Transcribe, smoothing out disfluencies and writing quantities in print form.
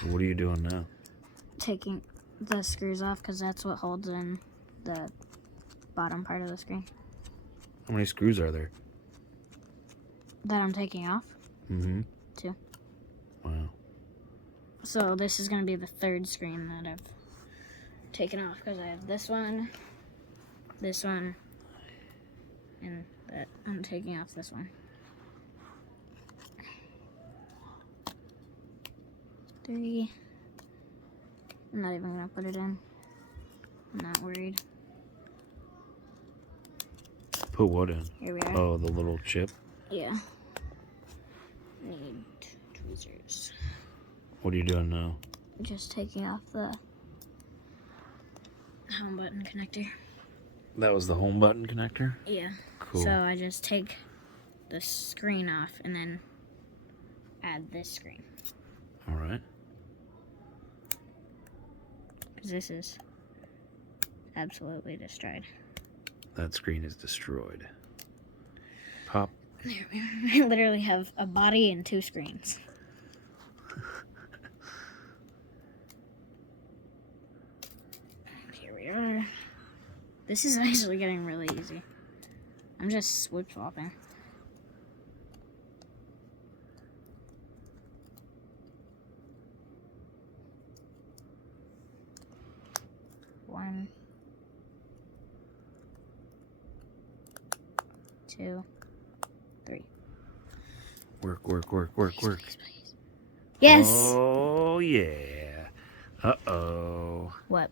So what are you doing now? Taking the screws off because that's what holds in the bottom part of the screen. How many screws are there? That I'm taking off. Mm-hmm. 2. Wow. So this is going to be the third screen that I've taken off because I have this one, and that I'm taking off this one. 3. I'm not even going to put it in. I'm not worried. Put what in? Here we are. Oh, the little chip. Yeah. Need tweezers. What are you doing now? Just taking off the home button connector. That was the home button connector? Yeah. Cool. So I just take the screen off and then add this screen. All right. Because this is absolutely destroyed. That screen is destroyed. Pop. There we are. I literally have a body and 2 screens. Here we are. This is actually getting really easy. I'm just switch swapping. One, 2, 3. Work, work, work, work, work. Please, please. Yes! Oh, yeah. Uh-oh. What?